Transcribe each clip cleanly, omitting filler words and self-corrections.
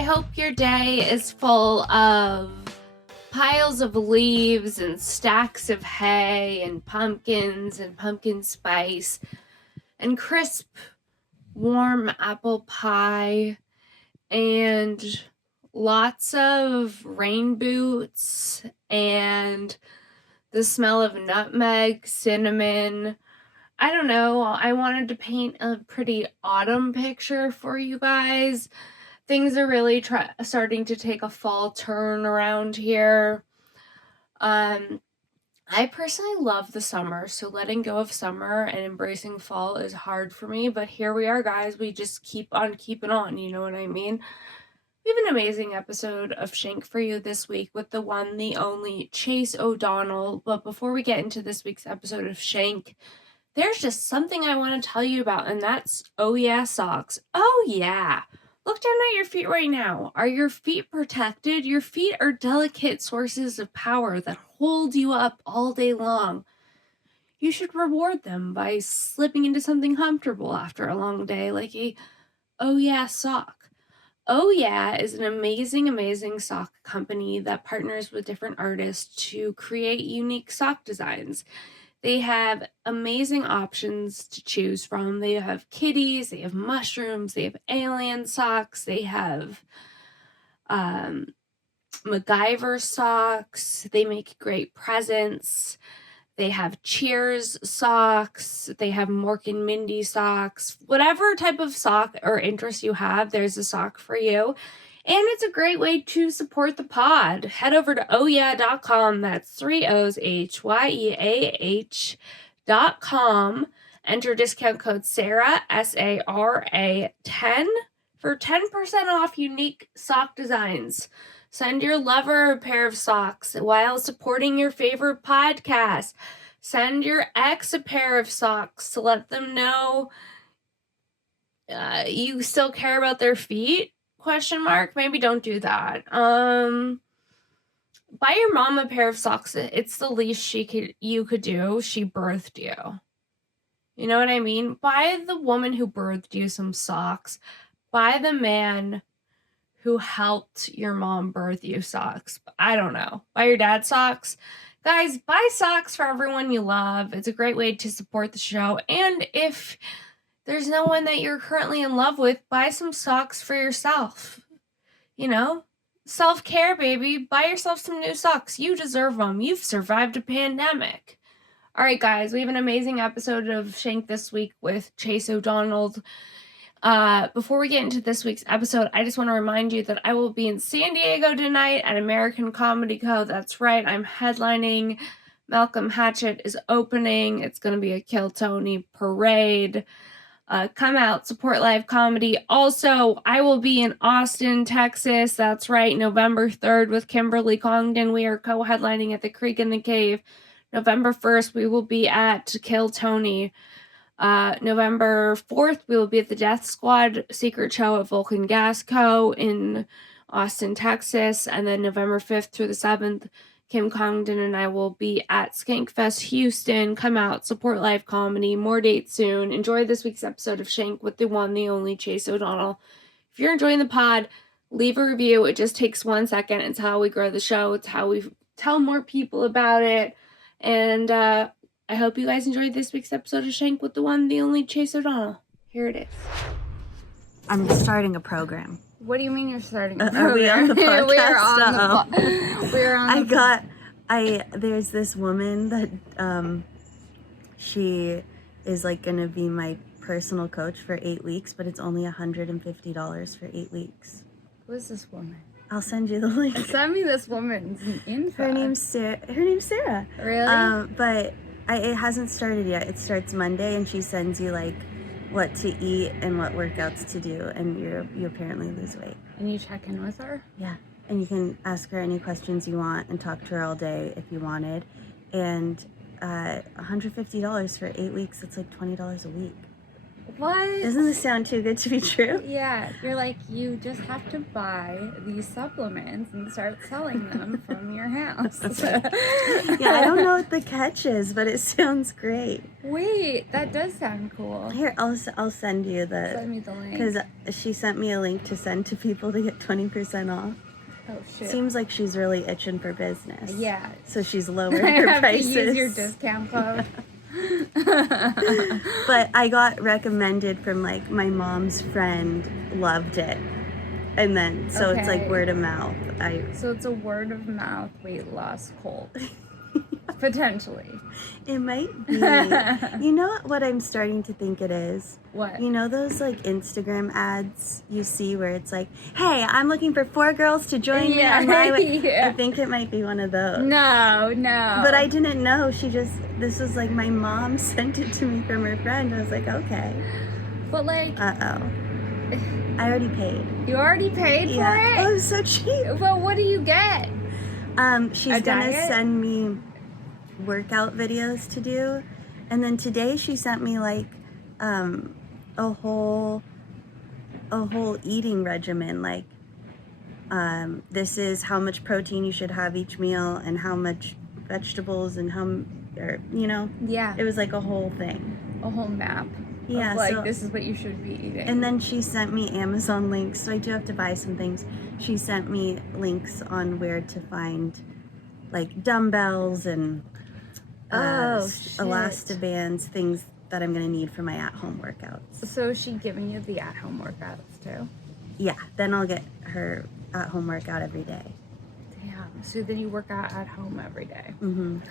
I hope your day is full of piles of leaves and stacks of hay and pumpkins and pumpkin spice and crisp, warm apple pie and lots of rain boots and the smell of nutmeg, cinnamon. I don't know. I wanted to paint a pretty autumn picture for you guys. Things are really starting to take a fall turn around here. I personally love the summer, so letting go of summer and embracing fall is hard for me, but here we are, guys. We just keep on keeping on, you know what I mean? We have an amazing episode of Shenk for you this week with the one, the only Chase O Donnell. But before we get into this week's episode of Shenk, there's just something I want to tell you about, and that's Oh Yeah socks. Oh yeah. Look down at your feet right now. Are your feet protected? Your feet are delicate sources of power that hold you up all day long. You should reward them by slipping into something comfortable after a long day, like a Oh Yeah sock. Oh Yeah is an amazing sock company that partners with different artists to create unique sock designs. They have amazing options to choose from. They have kitties, they have mushrooms, they have alien socks, they have MacGyver socks. They make great presents. They have Cheers socks. They have Mork and Mindy socks. Whatever type of sock or interest you have, there's a sock for you. And it's a great way to support the pod. Head over to ohyeah.com. That's 3 O's HYEAH.com. Enter discount code Sara, SARA 10 for 10% off unique sock designs. Send your lover a pair of socks while supporting your favorite podcast. Send your ex a pair of socks to let them know you still care about their feet? ? Maybe don't do that. Buy your mom a pair of socks. It's the least you could do. She birthed you. You know what I mean? Buy the woman who birthed you some socks. Buy the man who helped your mom birth you socks. I don't know. Buy your dad socks. Guys, buy socks for everyone you love. It's a great way to support the show. And if there's no one that you're currently in love with, buy some socks for yourself. You know? Self-care, baby. Buy yourself some new socks. You deserve them. You've survived a pandemic. All right, guys. We have an amazing episode of Shenk this week with Chase O Donnell. Before we get into this week's episode, I just want to remind you that I will be in San Diego tonight at American Comedy Co. That's right, I'm headlining. Malcolm Hatchett is opening. It's going to be a Kill Tony parade. Come out, support live comedy. Also, I will be in Austin, Texas. That's right, November 3rd with Kimberly Congdon. We are co-headlining at the Creek in the Cave. November 1st, we will be at Kill Tony. November 4th, we will be at the Death Squad Secret Show at Vulcan Gas Co. in Austin, Texas. And then November 5th through the 7th, Kim Congdon and I will be at Skankfest Houston. Come out, support live comedy. More dates soon. Enjoy this week's episode of Shenk with the one, the only Chase O Donnell. If you're enjoying the pod, leave a review. It just takes 1 second. It's how we grow the show. It's how we tell more people about it. And I hope you guys enjoyed this week's episode of Shenk with the one, the only Chase O Donnell. Here it is. I'm starting a program. What do you mean you're starting a program? Are we on the podcast? We're on the There's this woman that, she is like gonna be my personal coach for 8 weeks, but it's only $150 for 8 weeks. Who is this woman? I'll send you the link. Send me this woman's info. Her name's Sarah. Really? But it hasn't started yet. It starts Monday, and she sends you like what to eat and what workouts to do, and you apparently lose weight. And you check in with her? Yeah, and you can ask her any questions you want and talk to her all day if you wanted. And $150 for 8 weeks, it's like $20 a week. What? Doesn't this sound too good to be true? Yeah, you're like, you just have to buy these supplements and start selling them from your house. Yeah, I don't know what the catch is, but it sounds great. Wait, that does sound cool. Here, I'll send you Send me the link. because she sent me a link to send to people to get 20% off. Oh shit. Seems like she's really itching for business. Yeah. So she's lowered I her have prices. to use your discount code. But I got recommended from like my mom's friend loved it. And then so it's like Okay. word of mouth. So it's a word of mouth weight loss cult. Potentially. It might be. You know what I'm starting to think it is? What? You know those like Instagram ads you see where it's like, hey, I'm looking for 4 girls to join me on my way. Yeah. I think it might be one of those. No. But I didn't know. This was like my mom sent it to me from her friend. I was like, okay. But like, Uh-oh. I already paid. you already paid for Yeah. it? Oh, it was so cheap. Well, what do you get? She's A gonna diet? send me workout videos to do. And then today she sent me like a whole eating regimen, like this is how much protein you should have each meal and how much vegetables and Yeah, it was like a whole thing. a whole map. Yeah, Of like, so- this is what you should be eating. And then she sent me Amazon links, so I do have to buy some things. She sent me links on where to find like dumbbells and shit. elastobands, things that I'm gonna need for my at-home workouts. So is she giving you the at-home workouts too? Yeah, then I'll get her at-home workout every day. Damn. So then you work out at home every day.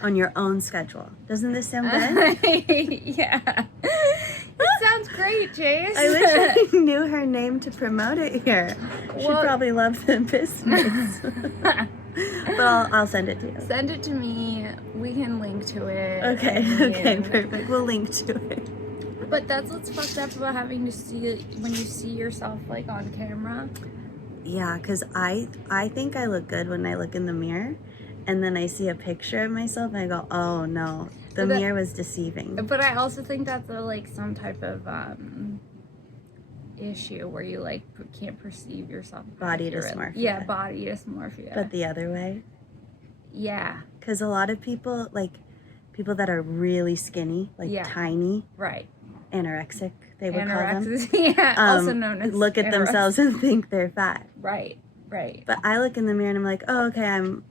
On your own schedule. Doesn't this sound good? Yeah. It sounds great, Chase. I wish I knew her name to promote it here. She'd Well- probably love the business. But I'll send it to you. Send it to me. We can link to it. Okay, And- perfect. We'll link to it. But that's what's fucked up about having to see when you see yourself like on camera. Yeah, because I think I look good when I look in the mirror, and then I see a picture of myself and I go, oh no, the But that- mirror was deceiving. But I also think that's like some type of issue where you like can't perceive yourself. Body accurately. dysmorphia. Yeah, body dysmorphia. But the other way, yeah, because a lot of people, like people that are really skinny, like Yeah. tiny, right. anorexic, they would call them, Anorexia, yeah, also known as look at anorexia. themselves and think they're fat. Right. But I look in the mirror and I'm like, oh, okay, I'm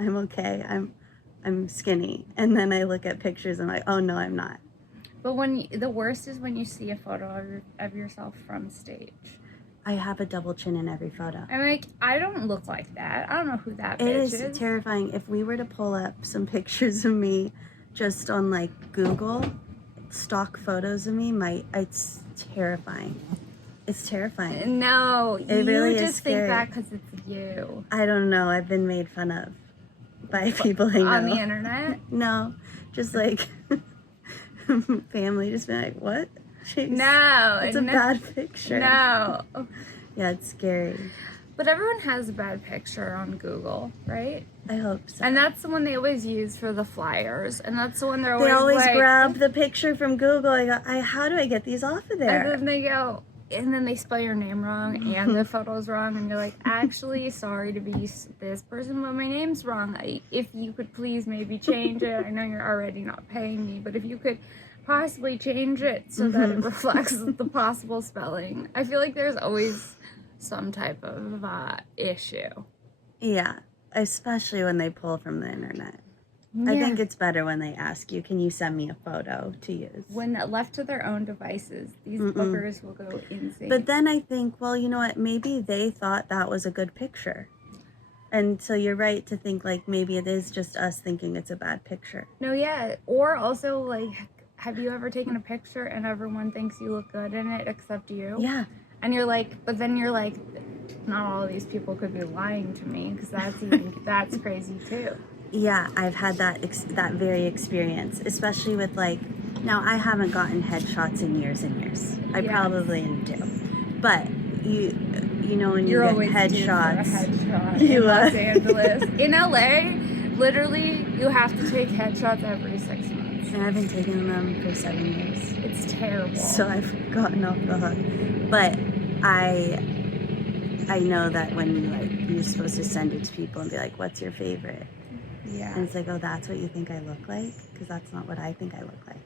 okay. I'm skinny. And then I look at pictures and I'm like, oh no, I'm not. But the worst is when you see a photo of yourself from stage. I have a double chin in every photo. I'm like, I don't look like that. I don't know who that It bitch is is. terrifying. If we were to pull up some pictures of me just on like Google, stock photos of me, it's terrifying. It's terrifying. No, you really is just think scary. that because it's you I don't know. I've been made fun of by people I know. on the internet. No, just like family just been like, what? Jeez, No, it's a no, bad picture. No, Yeah, it's scary. but everyone has a bad picture on Google, right? I hope so. And that's the one they always use for the flyers, and that's the one they're They always like, grab the picture from Google. I go, how do I get these off of and there? then they go, and then they spell your name wrong and the photo's wrong, and you're like, actually, sorry to be this person, but my name's wrong. If you could please maybe change it. I know you're already not paying me, but if you could possibly change it so that it reflects the possible spelling. I feel like there's always some type of issue. Yeah, especially when they pull from the internet. I Yeah. think it's better when they ask you, can you send me a photo to use? When left to their own devices, these bookers will go insane. But then I think, well, you know what? Maybe they thought that was a good picture. And so you're right to think like maybe it is just us thinking it's a bad picture. No, yeah. Or also, like, have you ever taken a picture and everyone thinks you look good in it except you? Yeah. And you're like, but then you're like, not all of these people could be lying to me because that's crazy too. Yeah, I've had that very experience, especially with like, now I haven't gotten headshots in years and years. I Yeah. probably do. But you know when You're you always get due for a headshots. headshot You in Los are. Angeles. In LA, literally, you have to take headshots every 6 months. And I've been taking them for 7 years. It's terrible. So I've gotten off the hook. But I know that when you're supposed to send it to people and be like, what's your favorite? Yeah. And it's like, oh, that's what you think I look like? Because that's not what I think I look like.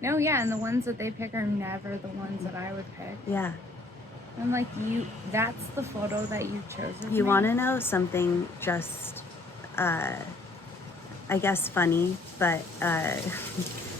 No, yeah, and the ones that they pick are never the ones that I would pick. Yeah. I'm like, that's the photo that you chose of me? You want to know something just, I guess funny, but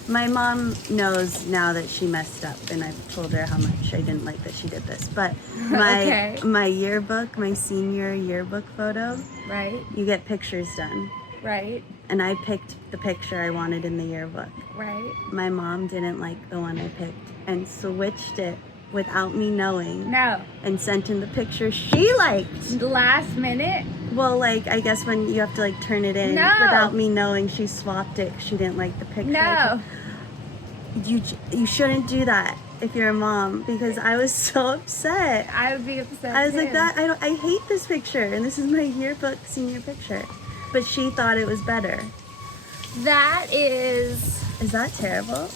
my mom knows now that she messed up, and I've told her how much I didn't like that she did this. But my yearbook, my senior yearbook photo, right? You get pictures done. Right. And I picked the picture I wanted in the yearbook. Right. My mom didn't like the one I picked and switched it without me knowing. No. And sent in the picture she liked. Last minute? Well, like, I guess when you have to, like, turn it in without me knowing, she swapped it 'cause she didn't like the picture. No. You shouldn't do that if you're a mom, because I was so upset. I would be upset I was too. like, I hate this picture, and this is my yearbook senior picture. But she thought it was better. That is... Is that terrible?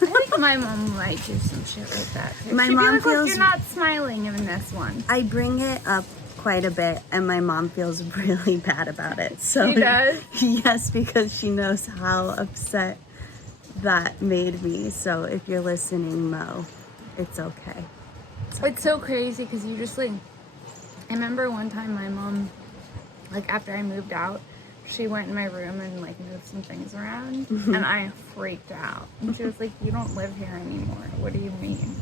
I think my mom might do some shit like that too. My She'd mom be like, feels... look, you're not smiling in this one. I bring it up quite a bit, and my mom feels really bad about it. So She does? Yes, because she knows how upset that made me. So if you're listening, Mo, it's okay. It's so crazy because you just like... I remember one time my mom, like after I moved out, she went in my room and like moved some things around, and I freaked out. And she was like, "You don't live here anymore. What do you mean?"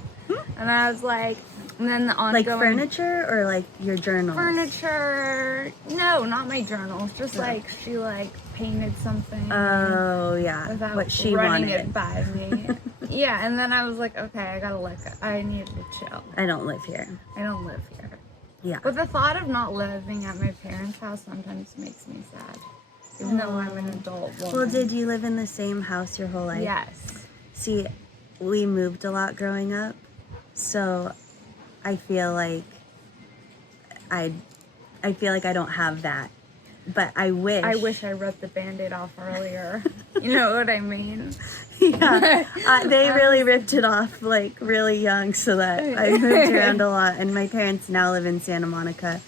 And I was like, and then the ongoing... Like furniture or like your journals? Furniture. No, not my journals. Just like she like painted something. Oh yeah. Without what she running wanted. it by me. Yeah, and then I was like, okay, I gotta let go. I need to chill. I don't live here. I don't live here. Yeah. But the thought of not living at my parents' house sometimes makes me sad. Even though I'm an adult woman. Well, did you live in the same house your whole life? Yes. See, we moved a lot growing up, so I feel like I don't have that. But I wish I ripped the Band-Aid off earlier. You know what I mean? Yeah, they really ripped it off like really young, so that I moved around a lot. And my parents now live in Santa Monica,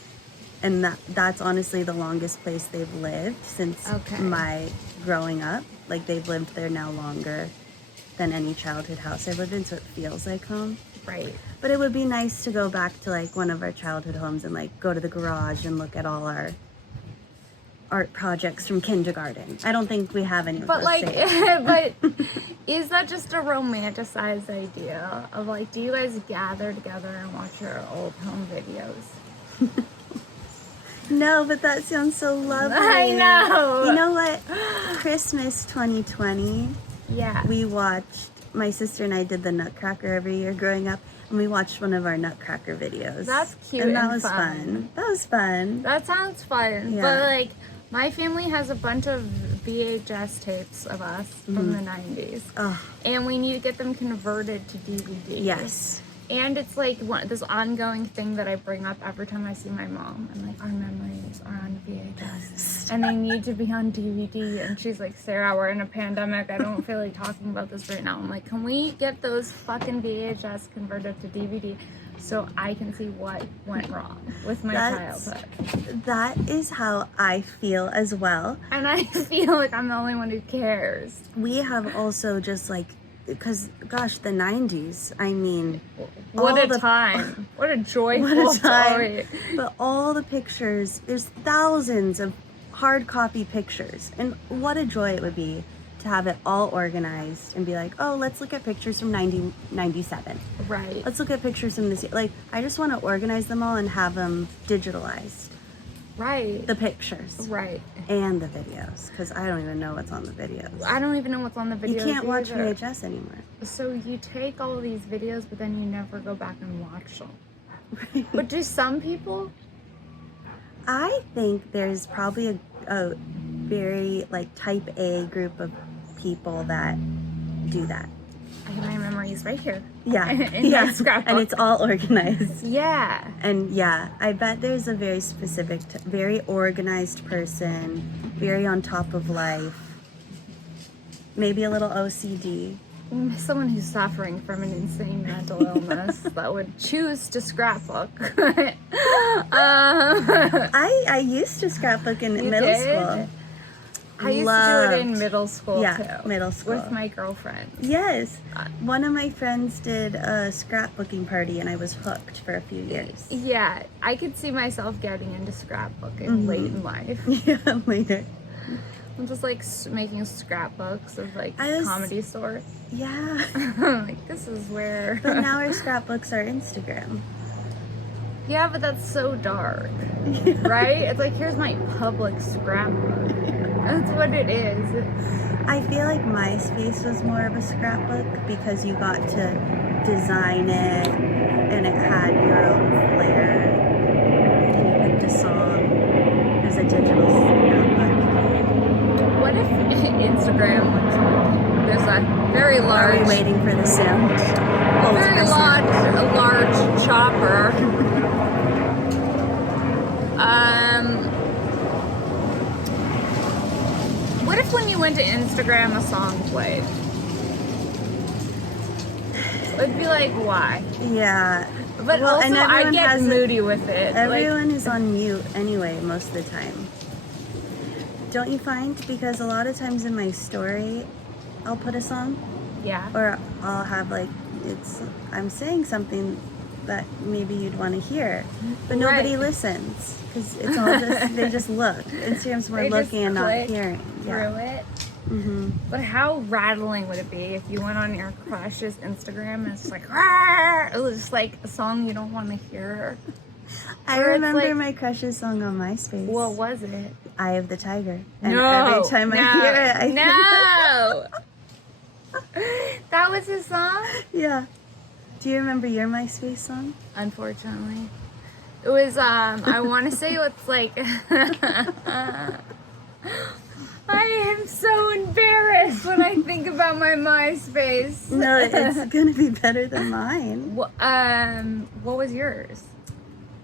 and that's honestly the longest place they've lived since my growing up. Like, they've lived there now longer than any childhood house I've lived in, so it feels like home. Right. But it would be nice to go back to like one of our childhood homes and like go to the garage and look at all our art projects from kindergarten. I don't think we have any of those saved. But is that just a romanticized idea of like, do you guys gather together and watch your old home videos? No, but that sounds so lovely. I know. You know what? Christmas 2020. Yeah. We watched, my sister and I did the Nutcracker every year growing up, and we watched one of our Nutcracker videos. That's cute and that was fun. That was fun. That sounds fun. Yeah. But like, my family has a bunch of VHS tapes of us from the 90s. Oh. And we need to get them converted to DVD. Yes. And it's like this ongoing thing that I bring up every time I see my mom. I'm like, our memories are on VHS. And they need to be on DVD. And she's like, Sarah, we're in a pandemic. I don't feel like talking about this right now. I'm like, can we get those fucking VHS converted to DVD so I can see what went wrong with my childhood? That is how I feel as well. And I feel like I'm the only one who cares. We have also just like, because gosh, the 90s, I mean, what a time. What a joyful story. But all the pictures, there's thousands of hard copy pictures, and what a joy it would be to have it all organized and be like, oh, let's look at pictures from 97. Right. Let's look at pictures from this year. Like, I just want to organize them all and have them digitalized. Right. The pictures. Right. And the videos, because I don't even know what's on the videos. I don't even know what's on the videos. You can't watch either. VHS anymore. So you take all of these videos, but then you never go back and watch them. Right. But do some people? I think there's probably a very like type A group of people that do that. I have my memories right here. Yeah. In my scrapbook. And it's all organized. Yeah. And yeah, I bet there's a very specific, very organized person, very on top of life. maybe a little OCD. Someone who's suffering from an insane mental illness that would choose to scrapbook. I used to scrapbook in middle school. I used to do it in middle school too. Middle school. With my girlfriend. Yes. One of my friends did a scrapbooking party and I was hooked for a few years. Yeah, I could see myself getting into scrapbooking late in life. Yeah, later. I'm just like making scrapbooks of like comedy stores. Yeah. Like, this is where. But now our scrapbooks are Instagram. Yeah, but that's so dark. Right? It's like, here's my public scrapbook. That's what it is. I feel like MySpace was more of a scrapbook because you got to design it and it had your own flair. And you picked a song. It was a digital scrapbook. What if Instagram was on? There's a very large. Are we waiting for the sound? Very large chopper. What if when you went to Instagram a song played? It'd be like, why? Yeah. But Well, also and I everyone get has moody with it. Everyone is on mute anyway most of the time. Don't you find? Because a lot of times in my story, I'll put a song. Yeah. Or I'll have like, I'm saying something that maybe you'd want to hear. But nobody listens. Because it's all just, they just look. Instagram's more looking and not hearing. Through it. Mm-hmm. But how rattling would it be if you went on your crush's Instagram and it's like, Rawr! It was just like a song you don't want to hear? I remember my crush's song on MySpace. What was it? Eye of the Tiger. And No, every time I hear it, I That was his song? Yeah. Do you remember your MySpace song? Unfortunately. It was, I want to say it's like, I am so embarrassed when I think about my MySpace. No, it's gonna be better than mine. What was yours?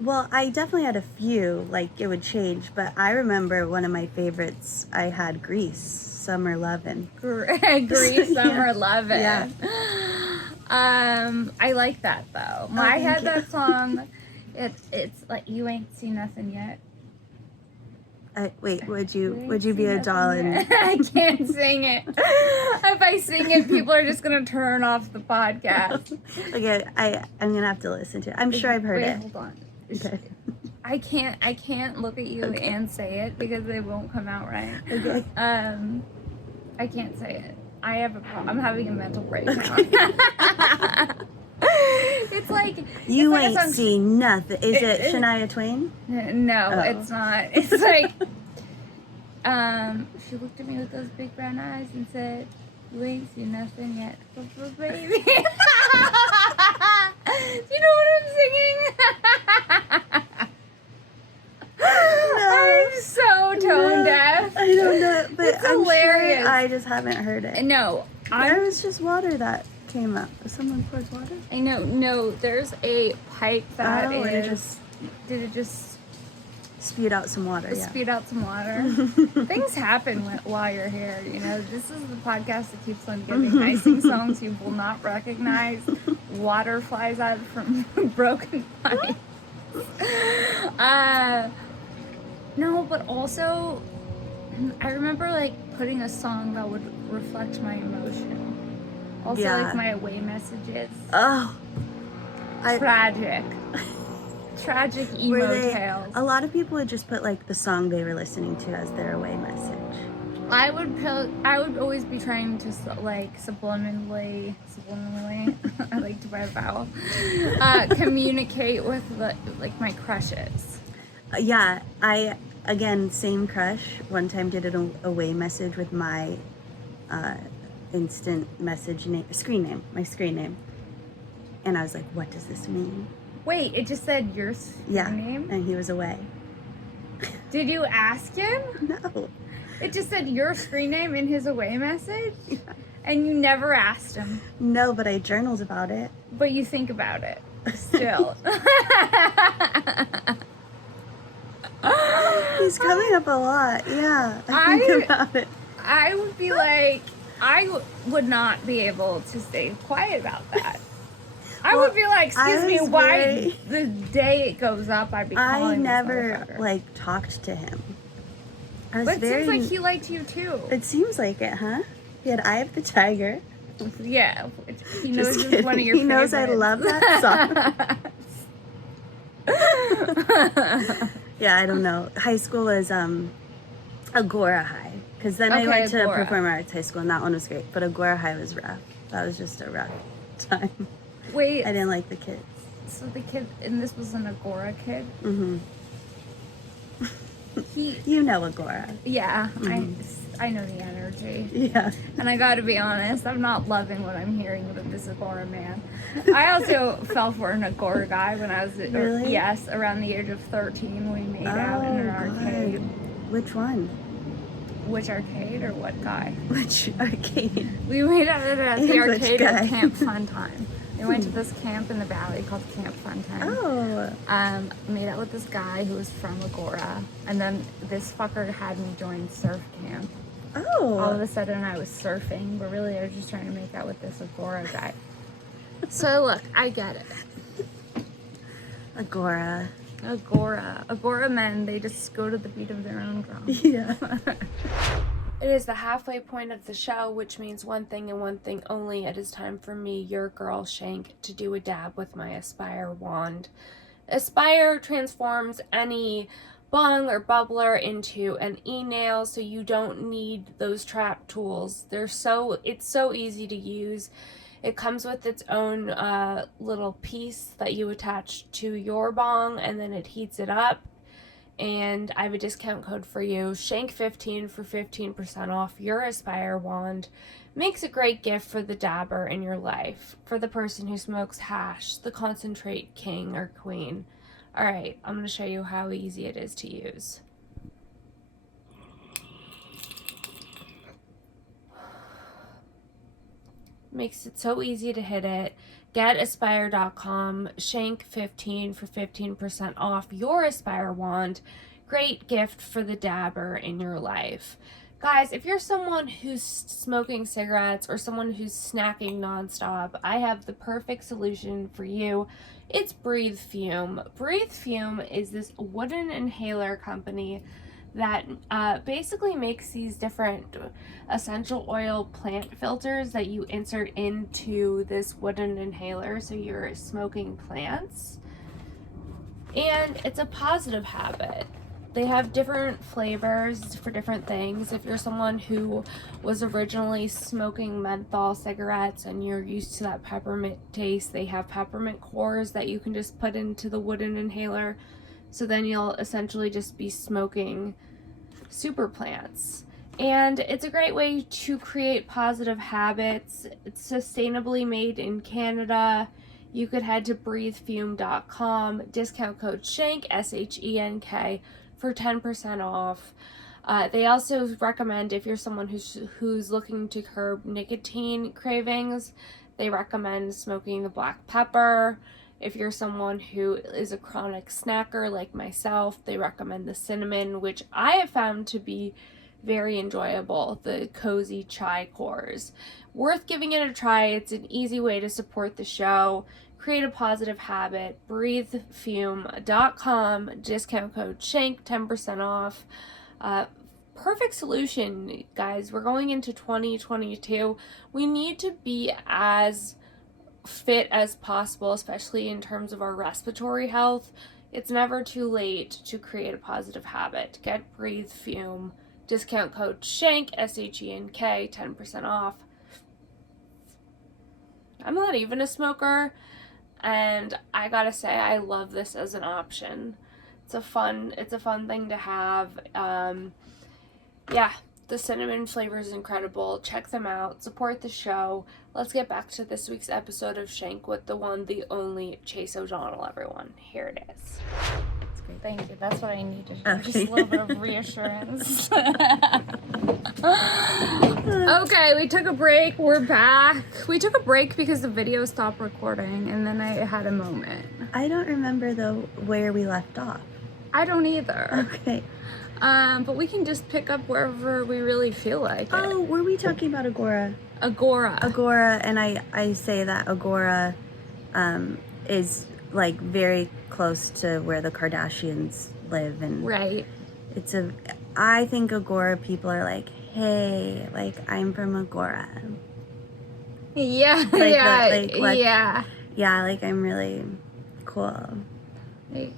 Well, I definitely had a few, like it would change, but I remember one of my favorites, I had Grease, Summer Lovin'. Grease, Summer Lovin'. Yeah. I like that though. I had that song. It's like, you ain't seen nothing yet. Wait, would you be a doll? I can't sing it. If I sing it, people are just gonna turn off the podcast. Okay, I'm gonna have to listen to it. I'm sure I've heard it. Hold on. Okay. I can't look at you and say it because they won't come out right. Okay. I can't say it. I'm having a mental breakdown. It's like you ain't seen nothing. Is it Shania Twain? No, it's not. It's like she looked at me with those big brown eyes and said, "You ain't seen nothing yet, baby." You know what I'm singing? No. I'm so tone deaf. I don't know, but it's I'm hilarious. sure I just haven't heard it. No, there was just water that came up. Someone pours water? I know. No, there's a pipe that did it just spewed out some water? Yeah. Spewed out some water. Things happen while you're here. You know, this is the podcast that keeps on giving. I sing songs you will not recognize. Water flies out from broken pipes. No, but also, I remember like putting a song that would reflect my emotion. Also, like my away messages. Oh, tragic. Tragic emo tales. A lot of people would just put like the song they were listening to as their away message. I would always be trying to like subliminally, I like to buy a vowel, communicate with like my crushes. Yeah, again, same crush. One time did an away message with my instant message name, my screen name. And I was like, what does this mean? Wait, it just said your name? And he was away. Did you ask him? No. It just said your screen name in his away message? Yeah. And you never asked him? No, but I journaled about it. But you think about it still. He's coming up a lot, yeah. I think about it. I would be like, I would not be able to stay quiet about that. I would be like, excuse me, why the day it goes up, I'd be calling I this never, motherfucker. like, talked to him. I was But it very... seems like he liked you too. It seems like it, huh? He had Eye of the Tiger. Yeah. He knows Just it's one of your He knows I favorites. love that song. Yeah, I don't know. High school was Agora High. Because then I Okay, went to Agora. Performing Arts High School, and that one was great. But Agora High was rough. That was just a rough time. Wait, I didn't like the kids. so the kid, and this was an Agora kid? Mm-hmm. He, You know Agora. yeah, Mm-hmm. I know the energy. Yeah. And I gotta be honest, I'm not loving what I'm hearing with this Agora man. I also fell for an Agora guy when I was, Really? yes, around the age of 13. We made out in an arcade. God. Which one? Which arcade or what guy? Which arcade? We made out at And the which arcade guy? at Camp Fun Time. We went to this camp in the valley called Camp Fun Time. Oh. Made out with this guy who was from Agora, and then this fucker had me join surf camp. All of Oh. a sudden I was surfing, but really I was just trying to make out with this Agora guy. So look, I get it. Agora. Agora men, they just go to the beat of their own drum. Yeah. It is the halfway point of the show, which means one thing and one thing only. It is time for me, your girl Shenk, to do a dab with my Aspire wand. Aspire transforms any bong or bubbler into an e-nail, so you don't need those trap tools. It's so easy to use. It comes with its own little piece that you attach to your bong, and then it heats it up. And I have a discount code for you, Shenk15 for 15% off your Aspire wand. Makes a great gift for the dabber in your life, for the person who smokes hash, the concentrate king or queen. Alright, I'm going to show you how easy it is to use. Makes it so easy to hit it. Get Aspire.com, Shenk15 for 15% off your Aspire wand. Great gift for the dabber in your life. Guys, if you're someone who's smoking cigarettes or someone who's snacking nonstop, I have the perfect solution for you. It's Breathe Fume. Breathe Fume is this wooden inhaler company that basically makes these different essential oil plant filters that you insert into this wooden inhaler, so you're smoking plants. And it's a positive habit. They have different flavors for different things. If you're someone who was originally smoking menthol cigarettes and you're used to that peppermint taste, they have peppermint cores that you can just put into the wooden inhaler. So then you'll essentially just be smoking super plants. And it's a great way to create positive habits. It's sustainably made in Canada. You could head to breathefume.com, discount code Shenk, SHENK, for 10% off. They also recommend, if you're someone who's looking to curb nicotine cravings, they recommend smoking the black pepper. If you're someone who is a chronic snacker like myself, they recommend the cinnamon, which I have found to be very enjoyable, the cozy chai cores. Worth giving it a try. It's an easy way to support the show. Create a positive habit. Breathefume.com, discount code Shenk, 10% off. Perfect solution, guys. We're going into 2022. We need to be as fit as possible, especially in terms of our respiratory health. It's never too late to create a positive habit. Get Breathe Fume, discount code Shenk, SHENK, 10% off. I'm not even a smoker, and I gotta say I love this as an option. It's a fun thing to have. Yeah, the cinnamon flavor is incredible. Check them out. Support the show. Let's get back to this week's episode of Shenk with the one, the only Chase O Donnell, everyone. Here it is. That's great. Thank you. That's what I needed. Okay. Just a little bit of reassurance. Okay, we took a break. We're back. We took a break because the video stopped recording, and then I had a moment. I don't remember, though, where we left off. I don't either. Okay. But we can just pick up wherever we really feel like it. Oh, were we talking about Agora? Agora. Agora, and I say that Agora is like very close to where the Kardashians live, and Right. I think Agora people are like, hey, like I'm from Agora. Yeah. Like, Yeah. Yeah, like I'm really cool. Like,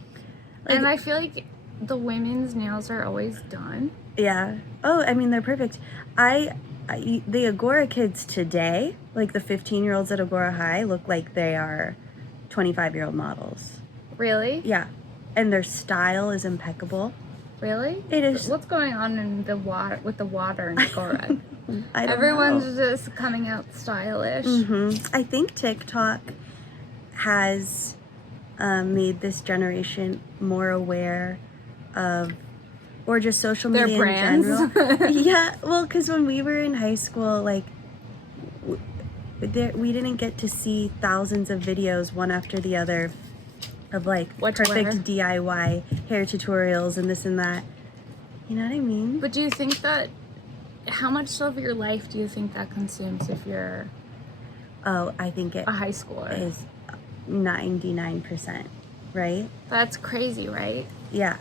and I feel like the women's nails are always done. Yeah. Oh, I mean, they're perfect. The Agora kids today, like the 15-year-olds at Agora High, look like they are 25-year-old models. Really? Yeah. And their style is impeccable. Really? It is. What's going on in the water with the water in Agora? I don't Everyone's know. just coming out stylish. I think TikTok has made this generation more aware of, or just social Their media brands. in general. Yeah, well, because when we were in high school, like, we didn't get to see thousands of videos one after the other of like What to perfect wear. DIY hair tutorials and this and that. You know what I mean? But do you think that, how much of your life do you think that consumes if you're Oh, I think it a high schooler? is 99%, right? That's crazy, right? Yeah.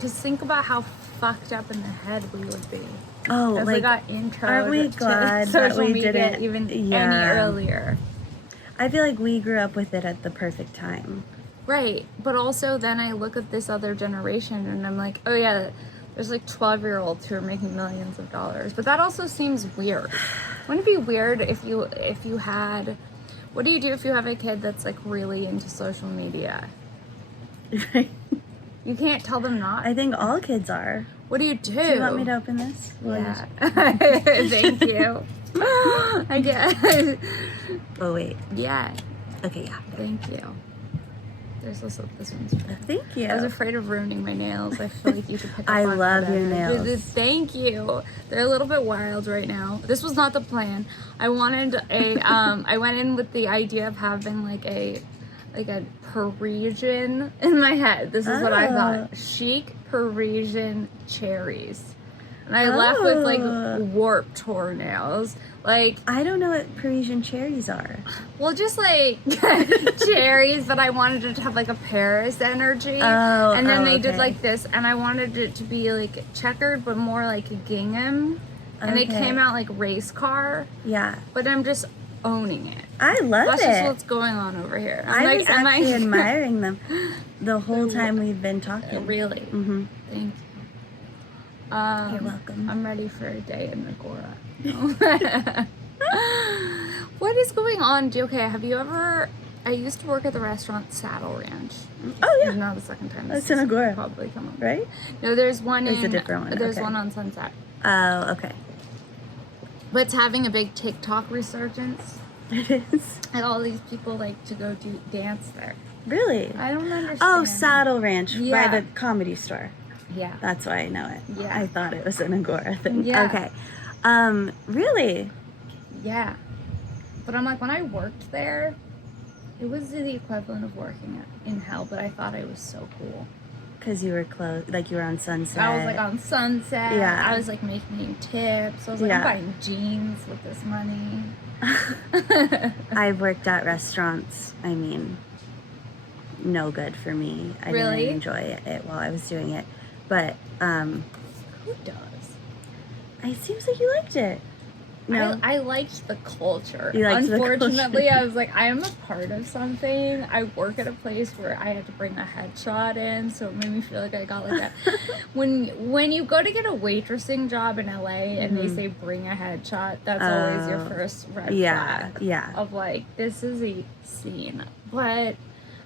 Just think about how fucked up in the head we would be Oh, if we like, got intro aren't we to glad that social we media didn't- even any yeah. earlier. I feel like we grew up with it at the perfect time. Right, but also then I look at this other generation and I'm like, oh yeah, there's like 12-year-olds who are making millions of dollars. But that also seems weird. Wouldn't it be weird if you had, what do you do if you have a kid that's like really into social media? You can't tell them not. I think all kids are. What do you do? Do you want me to open this? Yeah. Thank you. I guess. Oh, wait. Yeah. Okay, yeah. Thank you. There's also this one's for Thank you. I was afraid of ruining my nails. I feel like you should pick up I on love your whatever. nails. Thank you. They're a little bit wild right now. This was not the plan. I wanted a I went in with the idea of having like a Parisian in my head. This is what I thought. Chic Parisian cherries. And I left with like Warped Tour nails. Like, I don't know what Parisian cherries are. well, just like cherries, but I wanted it to have like a Paris energy. Oh, and then they okay. did like this, and I wanted it to be like checkered, but more like a gingham. And it Okay. came out like race car, Yeah. but I'm just owning it. I love That's it. just what's going on over here. I'm I like, was am actually admiring them the whole time we've been talking. Really? Mm-hmm. Thank you. You're welcome. I'm ready for a day in Agora. What is going on? Okay, have you ever... I used to work at the restaurant Saddle Ranch. Oh, yeah. Now the second time. That's this in has Agora. Probably come up. Right? No, there's one It's in... a different one, There's okay. one on Sunset. Oh, okay. But it's having a big TikTok resurgence. It is. And all these people like to go do dance there. Really? I don't understand. Oh, Saddle Ranch Yeah. by the Comedy Store. Yeah. That's why I know it. Yeah. I thought it was an Agora thing. Yeah. Okay. Really? Yeah. But I'm like, when I worked there, it was the equivalent of working in hell, but I thought it was so cool. Because you were close, like you were on Sunset. I was like on Sunset. Yeah. I was like making tips. I was like, Yeah. I'm buying jeans with this money. I've worked at restaurants. I mean, no good for me. I Really? didn't enjoy it while I was doing it. But Who does? it seems like you liked it. No. I liked the culture. You liked the Unfortunately, culture. I was like, I am a part of something. I work at a place where I had to bring a headshot in, so it made me feel like I got like that. When you go to get a waitressing job in LA and they say bring a headshot, that's always your first red yeah, flag yeah. of like, this is a scene. But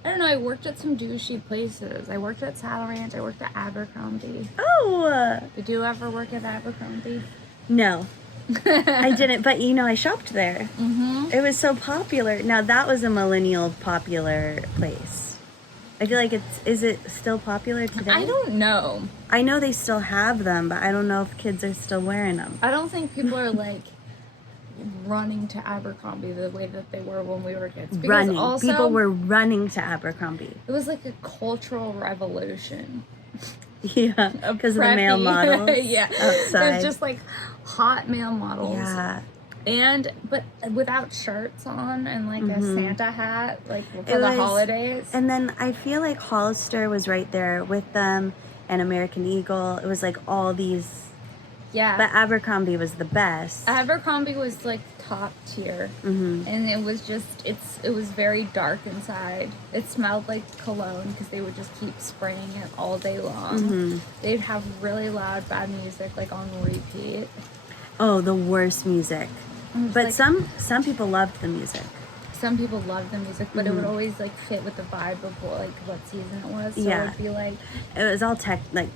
I don't know, I worked at some douchey places. I worked at Saddle Ranch, I worked at Abercrombie. Oh, Did you ever work at Abercrombie? no. I didn't, but you know, I shopped there. Mm-hmm. It was so popular. Now, that was a millennial popular place. I feel like is it still popular today? I don't know. I know they still have them, but I don't know if kids are still wearing them. I don't think people are like running to Abercrombie the way that they were when we were kids. Because Running. also, People were running to Abercrombie. It was like a cultural revolution. Yeah, because of the male models. Yeah, outside. there's just like hot male models. Yeah. But without shirts on and like a Santa hat, like for It the was- holidays. And then I feel like Hollister was right there with them, and American Eagle. It was like all these. Yeah. But Abercrombie was the best. Abercrombie was like top tier, and it was just it was very dark inside. It smelled like cologne because they would just keep spraying it all day long. They'd have really loud bad music like on repeat. Oh, the worst music. But like- some people loved the music. Some people loved the music, but it would always like fit with the vibe of what season it was. So Yeah. it'd be like, It was all tech, like.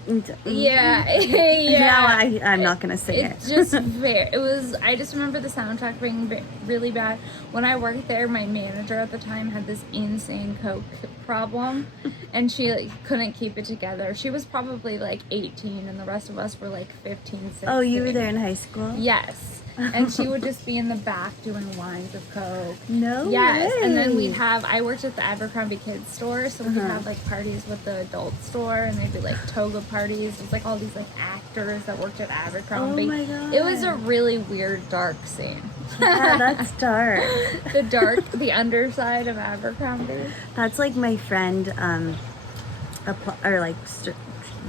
yeah, Now yeah. I'm not gonna sing it. It's just it was, I just remember the soundtrack being really bad. When I worked there, my manager at the time had this insane coke problem, and she like couldn't keep it together. She was probably like 18, and the rest of us were like 15, 16. Oh, you were there in high school? Yes. And she would just be in the back doing lines of coke. No Yes, way. and then we'd have, I worked at the Abercrombie kids store, so we'd have like parties with the adult store, and they'd be like toga parties. It was like all these like actors that worked at Abercrombie. Oh my God. It was a really weird, dark scene. Yeah, that's dark. The underside of Abercrombie. That's like my friend,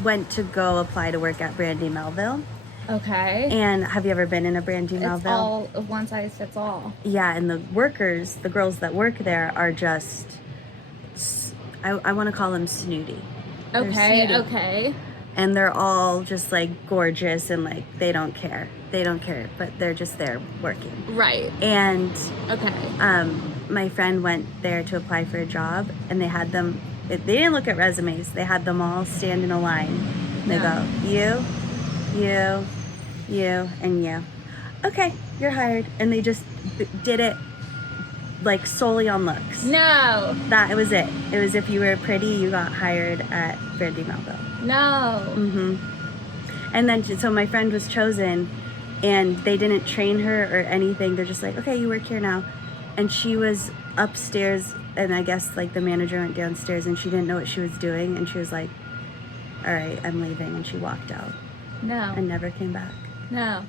went to go apply to work at Brandy Melville. Okay. And have you ever been in a Brandy It's Melville? all one size fits all. Yeah, and the workers, the girls that work there are just, I want to call them snooty. They're Okay, snooty. okay. And they're all just like gorgeous and like they don't care. They don't care, but they're just there working. Right. And Okay. my friend went there to apply for a job, and they had them, they didn't look at resumes. They had them all stand in a line. They No. go, you, and you. Okay, you're hired. And they just did it like solely on looks. No. That was it. It was if you were pretty, you got hired at Brandy Melville. No. And then, so my friend was chosen, and they didn't train her or anything. They're just like, okay, you work here now. And she was upstairs, and I guess like the manager went downstairs, and she didn't know what she was doing. And she was like, all right, I'm leaving. And she walked out No. and never came back. No.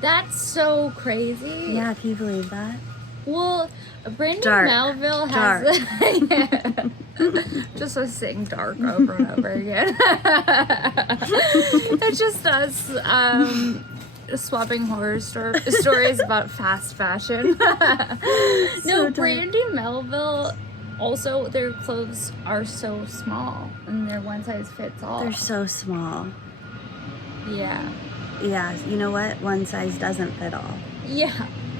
That's so crazy. Yeah, can you believe that? Well, Brandy Dark. Melville has just us saying dark over and over again. It's just us swapping horror stories about fast fashion. No, dark. Brandy Melville. Also, their clothes are so small, and they're one size fits all. They're so small. Yeah. Yeah, you know what? One size doesn't fit all. Yeah,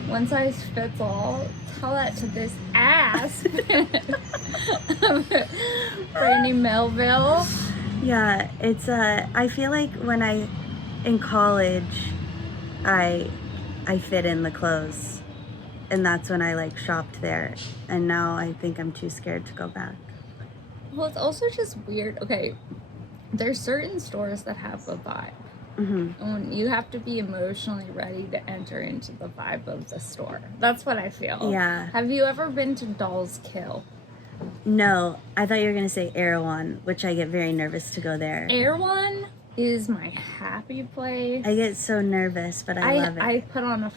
one size fits all. Tell that to this ass. Brandy Melville. Yeah, it's I feel like when in college, I fit in the clothes, and that's when I like shopped there, and now I think I'm too scared to go back. Well, it's also just weird. Okay, there's certain stores that have a vibe. And you have to be emotionally ready to enter into the vibe of the store. That's what I feel. Yeah. Have you ever been to Doll's Kill? No, I thought you were gonna say Erewhon, which I get very nervous to go there. Erewhon is my happy place. I get so nervous, but I love it. I put on a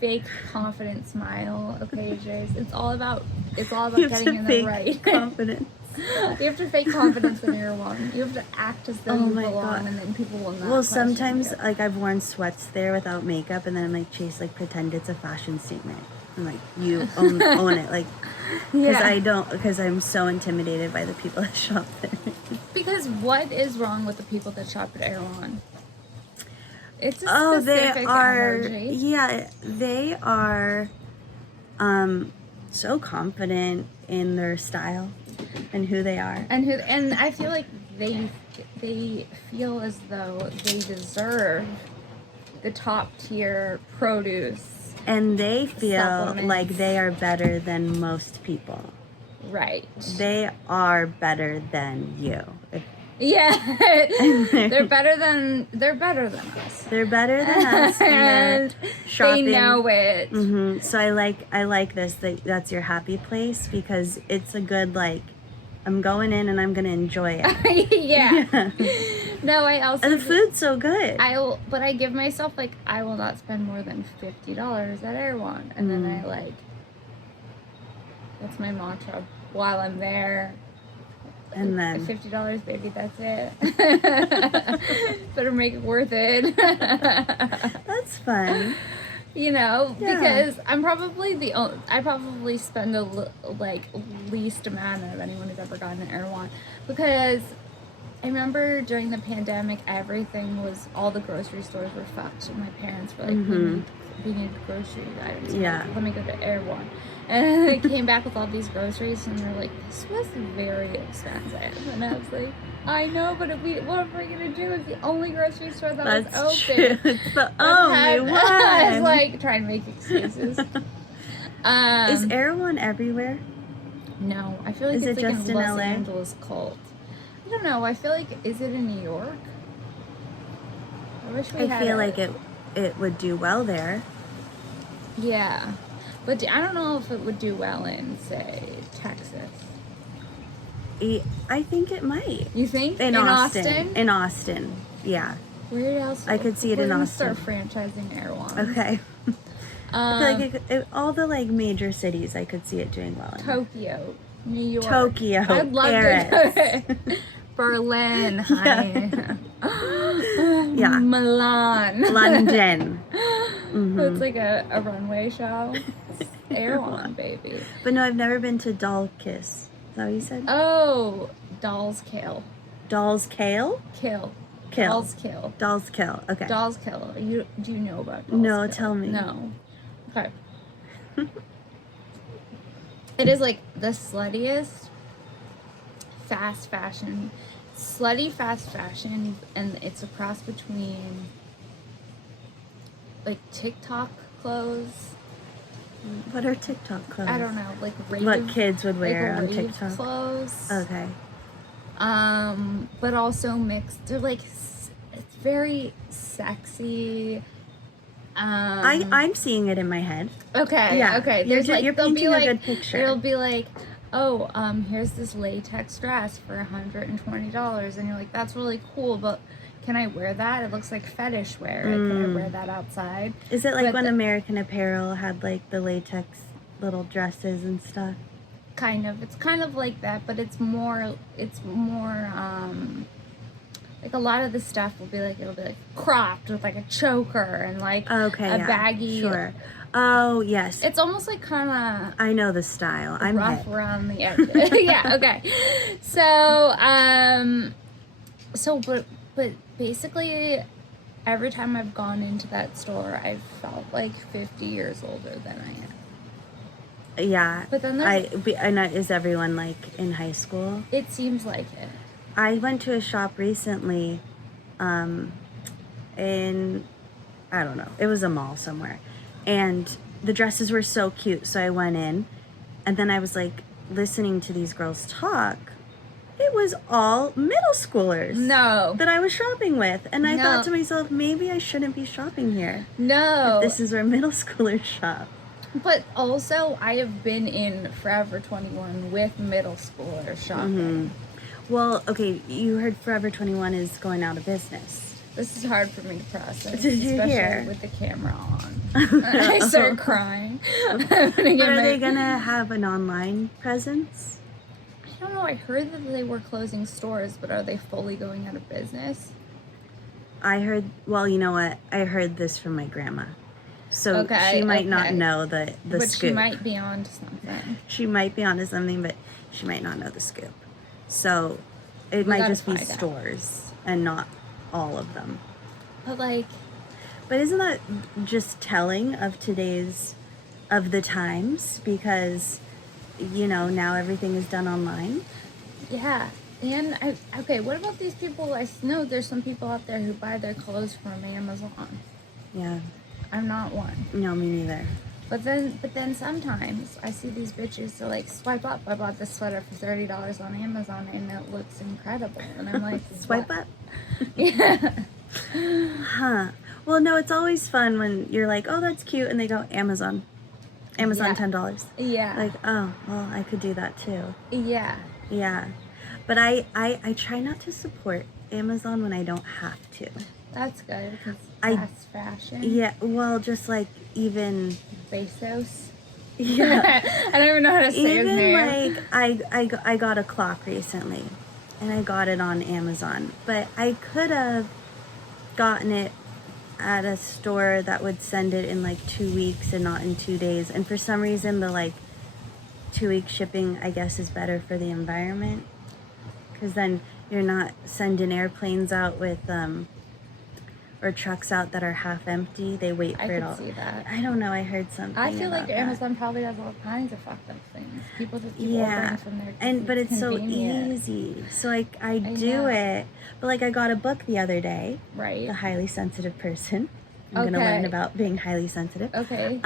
fake confident smile. Okay, Jace. It's all about You have getting to in the fake right. confidence. You have to fake confidence in Erewhon. You have to act as though Oh you my belong, God. and then people will not. Well, question sometimes you. like I've worn sweats there without makeup, and then I'm like, Chase, like pretend it's a fashion statement. I'm like, you own it, like, because I'm so intimidated by the people that shop there. Because what is wrong with the people that shop at Erewhon? It's a They specific are. energy. Yeah, they are. So confident in their style and who they are. And I feel like they feel as though they deserve the top tier produce. And they feel Supplements. like they are better than most people. Right. They are better than you. Yeah. they're better than us. They're better than us, and they're shopping. They know it. So I like this. That's your happy place, because it's a good like I'm going in and I'm gonna enjoy it. Yeah. No, I also. And the food's so good. But I give myself like I will not spend more than $50 at Erewhon, and then I like. That's my mantra while I'm there. And then $50, baby, that's it. Better make it worth it. That's fun. You know, Yeah. because I'm probably I probably spend like least amount of anyone who's ever gotten an Erewhon, because I remember during the pandemic, all the grocery stores were fucked, and my parents were like, we need grocery items. Yeah. Like, let me go to Erewhon. And they came back with all these groceries, and they're like, this was very expensive. And I was like, I know, but what are we going to do? It's the only grocery store that was open. True. It's the only one. I was like, trying to make excuses. Is Erewhon everywhere? No, I feel like Is it's it like just in in Los LA? Angeles cult. I don't know. I feel like, is it in New York? I wish we I had feel like it would do well there. Yeah. But I don't know if it would do well in, say, Texas. I think it might. You think? In Austin. In Austin, yeah. Where else? I could see it in Austin. We're gonna start franchising Erewhon. Okay. I feel like all the like major cities, I could see it doing well in. Tokyo, New York. Tokyo, I'd love Paris. to. Berlin, honey. Yeah. Milan. London. It's like a runway show. Erewhon, baby. But no, I've never been to Doll Kiss. Is that what you said? Oh, Dolls Kill. Dolls Kale? Kill. Kill. Dolls Kill. Dolls Kill. Okay. Dolls Kill. Do you know about Dolls No, Kill? tell me. No. Okay. It is like the sluttiest fast fashion, and it's a cross between like TikTok clothes. What are TikTok clothes? I don't know, like rave, what kids would wear like on rave TikTok. clothes. Okay. But also mixed. They're like it's very sexy. I'm seeing it in my head. Okay. Yeah. Okay. You're There's you're there'll be painting a like, good picture. It'll be like, oh, here's this latex dress for $120, and you're like, that's really cool, but can I wear that? It looks like fetish wear. Can I wear that outside? Is it like But when American Apparel had like the latex little dresses and stuff? Kind of. It's kind of like that, but it's more like a lot of the stuff will be like, it'll be like cropped with like a choker and like a baggy. Sure. Oh, yes. It's almost like kind of I know the style. I'm rough hip. around the edges. Yeah, okay. So, but basically every time I've gone into that store, I've felt like 50 years older than I am. Yeah. But then I know, is everyone like in high school? it seems like it. I went to a shop recently, in, I don't know, it was a mall somewhere. And the dresses were so cute, so I went in. And then I was like listening to these girls talk. It was all middle schoolers. No. That I was shopping with. And I No. thought to myself, maybe I shouldn't be shopping here. No. If this is where middle schoolers shop. But also, I have been in Forever 21 with middle schoolers shopping. Well, okay, you heard Forever 21 is going out of business. This is hard for me to process, Did you especially hear? with the camera on. I start crying. I'm gonna But get are my- they going to have an online presence? I don't know. I heard that they were closing stores, but are they fully going out of business? I heard, well, you know what? I heard this from my grandma. So Okay, she might not okay. know the But scoop. she might be on to something. She might be onto something, but she might not know the scoop. So it might gotta just be find out. stores and not all of them. But like, But isn't that just telling of the times? Because, you know, now everything is done online. yeah. And okay, what about these people? I know there's some people out there who buy their clothes from Amazon. Yeah. I'm not one. No, me neither. But then sometimes I see these bitches that like swipe up. I bought this sweater for $30 on Amazon and it looks incredible. And I'm like, Swipe what? up? Yeah. Huh. Well, no, it's always fun when you're like, oh, that's cute. And they go, Amazon. Yeah. $10. Yeah. Like, oh, well, I could do that too. Yeah. Yeah. But I try not to support Amazon when I don't have to. That's good because I- fast fashion. Yeah, well, just like even... Bezos. Yeah. I don't even know how to say his Even name. like I got a clock recently and I got it on Amazon, but I could have gotten it at a store that would send it in like 2 weeks and not in 2 days. And for some reason the like 2-week shipping, I guess, is better for the environment, because then you're not sending airplanes out with or trucks out that are half empty. They wait for I it could all. see that. I don't know, I heard something I feel about like that. Amazon probably does all kinds of fucked up things. People just keep Yeah, ordering from there. 'cause but it's so convenient. easy. So I do know. it. But like I got a book the other day, Right. The Highly Sensitive Person. I'm gonna learn Okay. about being highly sensitive. Okay.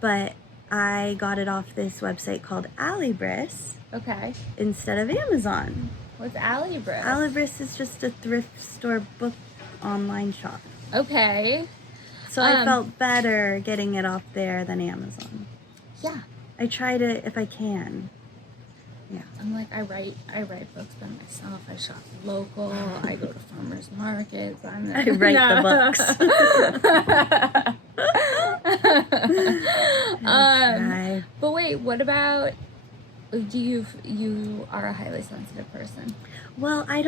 But I got it off this website called Alibris Okay. instead of Amazon. What's Alibris? Alibris is just a thrift store book online shop. Okay. So I felt better getting it off there than Amazon. Yeah. I try to, if I can. Yeah. I'm like, I write books by myself. I shop local. I go to farmers markets. I write the books. Try. But wait, what about you are a highly sensitive person? Well, I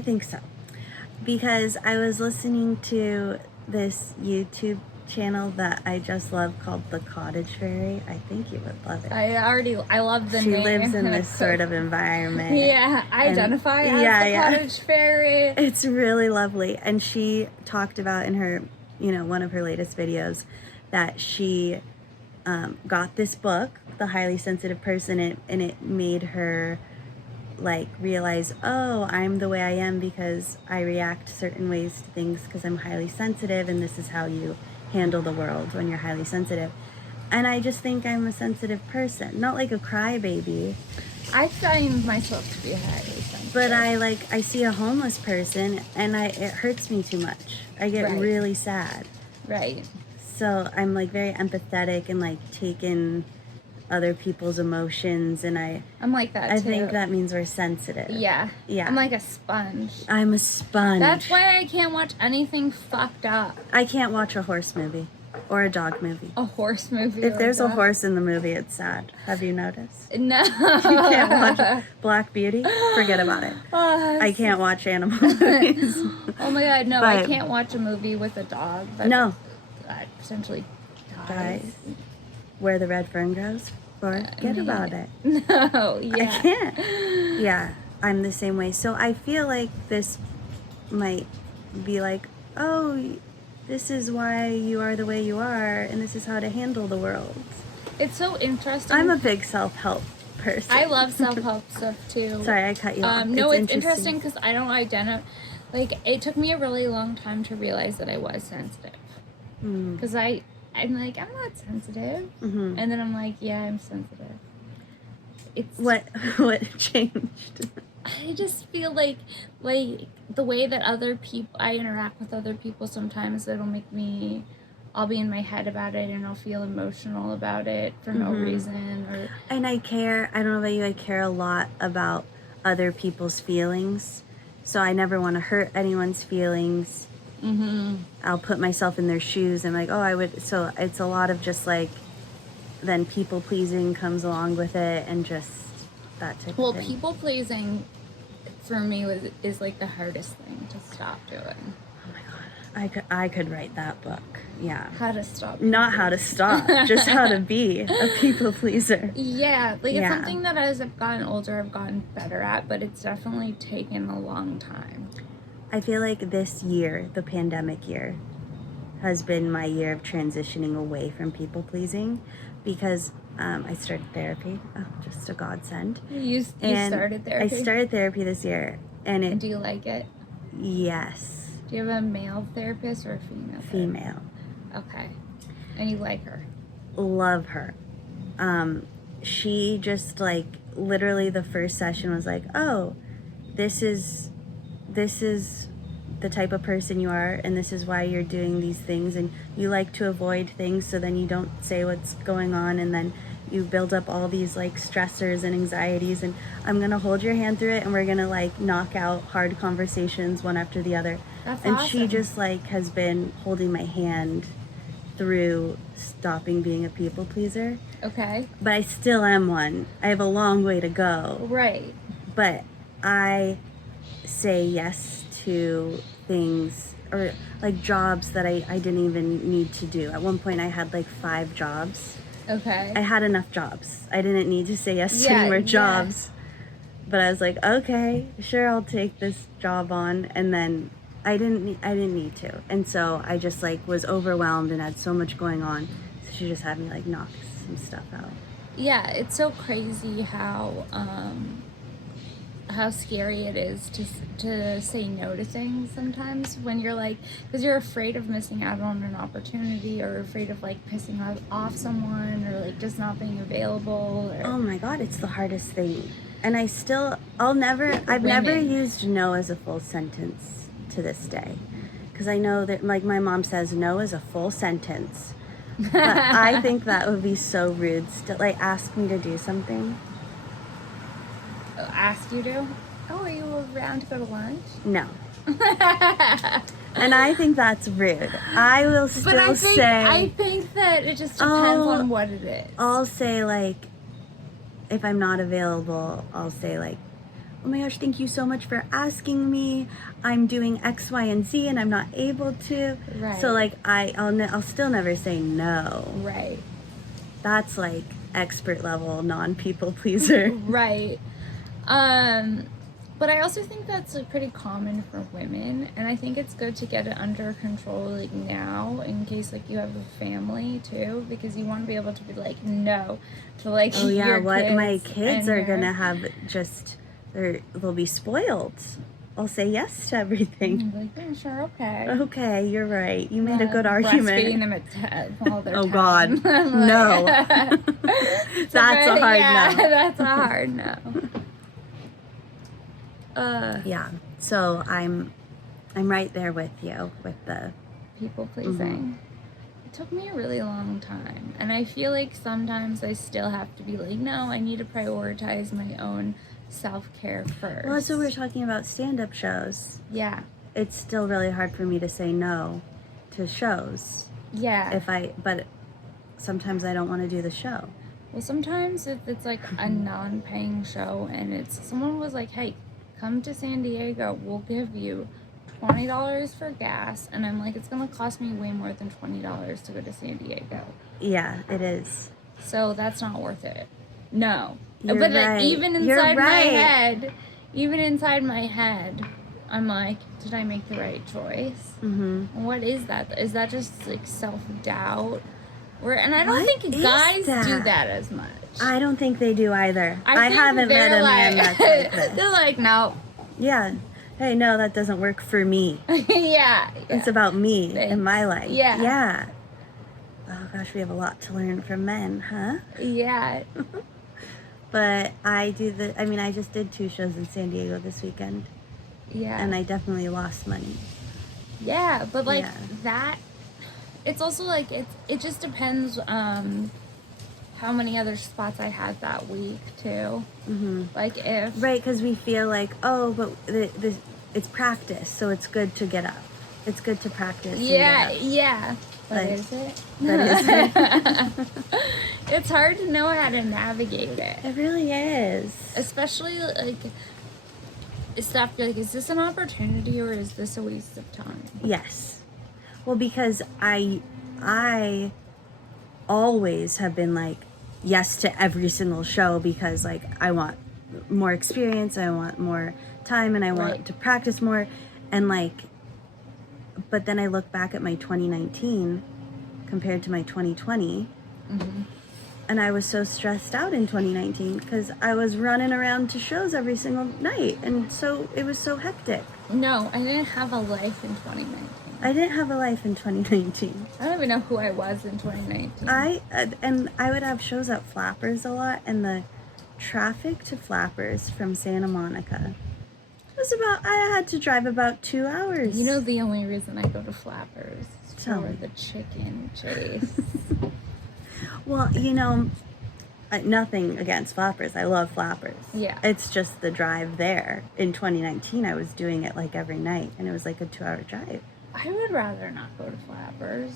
think so. Because I was listening to this YouTube channel that I just love called The Cottage Fairy. I think you would love it. I love the She name. lives in this sort of environment. Yeah, I identify as the cottage fairy. It's really lovely. And she talked about in her, one of her latest videos that she got this book, The Highly Sensitive Person, and it made her like realize, oh, I'm the way I am because I react certain ways to things because I'm highly sensitive, and this is how you handle the world when you're highly sensitive. And I just think I'm a sensitive person, not like a crybaby. I find myself to be highly sensitive. But I see a homeless person and it hurts me too much. I get really sad. Right. So I'm like very empathetic and like taking other people's emotions, and I'm like that too. I think that means we're sensitive. Yeah. Yeah. I'm like a sponge. I'm a sponge. That's why I can't watch anything fucked up. I can't watch a horse movie or a dog movie. A horse movie. If there's a that. horse in the movie, it's sad. Have you noticed? No. You can't watch Black Beauty? Forget about it. I can't watch animal movies. Oh my god, no, But- I can't watch a movie with a dog that potentially dies. Where the red fern grows? Forget about it. No, yeah. I can't. Yeah, I'm the same way. So I feel like this might be like, oh, this is why you are the way you are, and this is how to handle the world. It's so interesting. I'm a big self-help person. I love self-help stuff too. Sorry, I cut you off. No, it's interesting because I don't identify. Like, it took me a really long time to realize that I was sensitive. Because I'm like, I'm not sensitive. Mm-hmm. And then I'm like, yeah, I'm sensitive. It's What changed? I just feel like the way that I interact with other people, sometimes it'll make me, I'll be in my head about it and I'll feel emotional about it for no reason. And I don't know about you, I care a lot about other people's feelings. So I never want to hurt anyone's feelings. I'll put myself in their shoes and like, oh, I would. So it's a lot of just like, then people pleasing comes along with it, and just that type of thing. People pleasing for me is like the hardest thing to stop doing. Oh my god, I could write that book. Yeah. How to stop. Not how to stop, just how to be a people pleaser. Yeah, like it's Yeah. something that as I've gotten older, I've gotten better at, but it's definitely taken a long time. I feel like this year, the pandemic year, has been my year of transitioning away from people pleasing, because I started therapy. Oh, just a godsend. You started therapy? I started therapy this year, and Do you like it? yes. Do you have a male therapist or a female therapist? Female. Okay. And you like her? Love her. She just like literally the first session was like, oh, this is the type of person you are, and this is why you're doing these things, and you like to avoid things, so then you don't say what's going on, and then you build up all these like stressors and anxieties, and I'm gonna hold your hand through it, and we're gonna like knock out hard conversations one after the other. That's and awesome. She just like has been holding my hand through stopping being a people pleaser. Okay. But I still am one. I have a long way to go. Right. But I say yes to things or like jobs that I didn't even need to do. At one point I had like 5 jobs. Okay. I had enough jobs. I didn't need to say yes to Yeah, any more yeah. jobs. But I was like, okay, sure, I'll take this job on. And then I didn't need to. And so I just like was overwhelmed and had so much going on. So she just had me like knock some stuff out. Yeah, it's so crazy how scary it is to say no to things sometimes when you're like, because you're afraid of missing out on an opportunity, or afraid of like pissing off someone, or like just not being available. Or... Oh my God, it's the hardest thing. And I've never used no as a full sentence to this day. Because I know that like my mom says no is a full sentence. But I think that would be so rude. Like ask me to do something. Ask you to? Oh, are you around to go to lunch? No. And I think that's rude. I will still I think that it just depends on what it is. I'll say like, if I'm not available, I'll say like, oh my gosh, thank you so much for asking me. I'm doing X, Y, and Z, and I'm not able to. Right. So like, I'll still never say no. Right. That's like expert level non-people pleaser. Right. But I also think that's like pretty common for women, and I think it's good to get it under control like now, in case like you have a family too, because you want to be able to be like no to like oh yeah, your what kids my kids are your... gonna have they'll be spoiled. I'll say yes to everything. I'm like, yeah, sure, okay. Okay, you're right. You made a good argument. Breastfeeding them at 10 while they're 10. Oh God, like, no. That's a hard no. That's a hard no. Yeah, so I'm right there with you with the people pleasing. It took me a really long time, and I feel like sometimes I still have to be like, no, I need to prioritize my own self-care first. Well, so we're talking about stand-up shows. Yeah. It's still really hard for me to say no to shows. Yeah. But sometimes I don't want to do the show. Well, sometimes if it's like a non-paying show and someone was like, hey, come to San Diego, we'll give you $20 for gas, and I'm like, it's gonna cost me way more than $20 to go to San Diego. Yeah, it is. So that's not worth it. No. You're but right. like, even inside my head, I'm like, did I make the right choice? Mm-hmm. What is that? Is that just like self-doubt? And I don't What think is guys that? do that as much. I don't think they do either. I think haven't met a man that's like this. They're like, no. Yeah. Hey, no, that doesn't work for me. Yeah. It's about me and my life. Yeah. Yeah. Oh gosh, we have a lot to learn from men, huh? Yeah. But I just did 2 shows in San Diego this weekend. Yeah. And I definitely lost money. Yeah, but like Yeah. that, it's also like, it just depends how many other spots I had that week too. Mm-hmm. Like if... Right, because we feel like, oh, but it's practice, so it's good to get up. It's good to practice. Yeah, yeah. But Like, is it? But is it? It's hard to know how to navigate it. It really is. Especially like stuff like, is this an opportunity or is this a waste of time? Yes. Well, because I always have been like yes to every single show, because like I want more experience, I want more time, and I want to practice more, and like, but then I look back at my 2019 compared to my 2020, and I was so stressed out in 2019 because I was running around to shows every single night, and so it was so hectic. No, I didn't have a life in 2019. I didn't have a life in 2019. I don't even know who I was in 2019. I would have shows at Flappers a lot, and the traffic to Flappers from Santa Monica was I had to drive about 2 hours. You know, the only reason I go to Flappers is Tell for me. the chicken chase. Well, you know, nothing against flappers. I love flappers. Yeah. It's just the drive there. In 2019, I was doing it like every night, and it was like a 2-hour drive. I would rather not go to Flappers.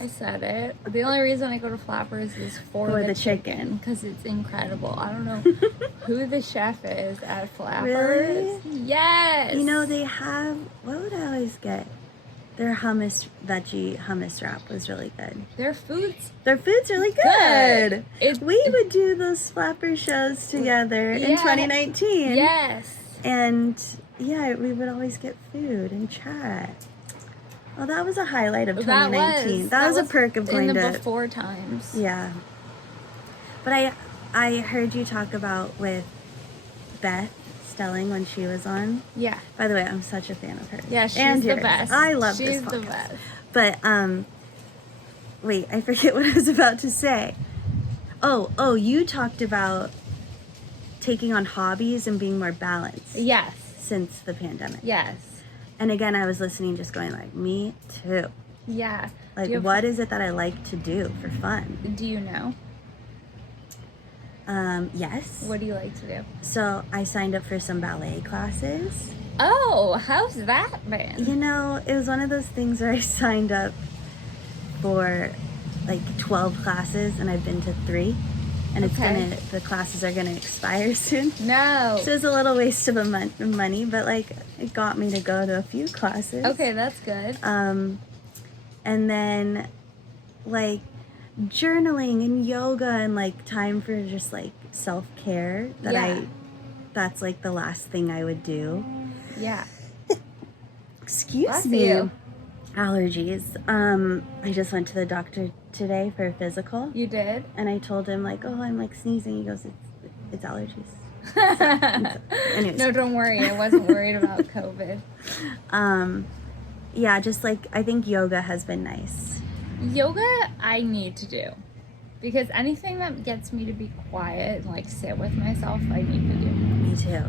I said it. The only reason I go to Flappers is for the chicken, because it's incredible. I don't know who the chef is at Flappers. Really? Yes. You know, they have, what would I always get? Their veggie hummus wrap was really good. Their food's really good. It- We would do those flapper shows together in 2019. Yes. And yeah, we would always get food and chat. Well, that was a highlight of 2019. That was a perk of going in the to before times. Yeah. But I heard you talk about with Beth Stelling when she was on. Yeah. By the way, I'm such a fan of hers. Yeah, she's and the yours. best. I love she's this podcast. the best. But wait, I forget what I was about to say. Oh, you talked about taking on hobbies and being more balanced. Yes. Since the pandemic. Yes. And again, I was listening, just going like, me too. Yeah. Like, what is it that I like to do for fun? Do you know? Yes. What do you like to do? So I signed up for some ballet classes. Oh, how's that been? You know, it was one of those things where I signed up for like 12 classes and I've been to 3. And the classes are gonna expire soon. No. So it was a little waste of money, but like it got me to go to a few classes. Okay, that's good. And then like journaling and yoga and like time for just like self-care that's like the last thing I would do. Yeah. Excuse Bless me. you. Allergies. I just went to the doctor today for a physical. You did? And I told him like, oh, I'm like sneezing. He goes, it's allergies. Anyways. No, don't worry. I wasn't worried about COVID. Yeah, just like I think yoga has been nice. Yoga I need to do. Because anything that gets me to be quiet and like sit with myself, I need to do. Me too.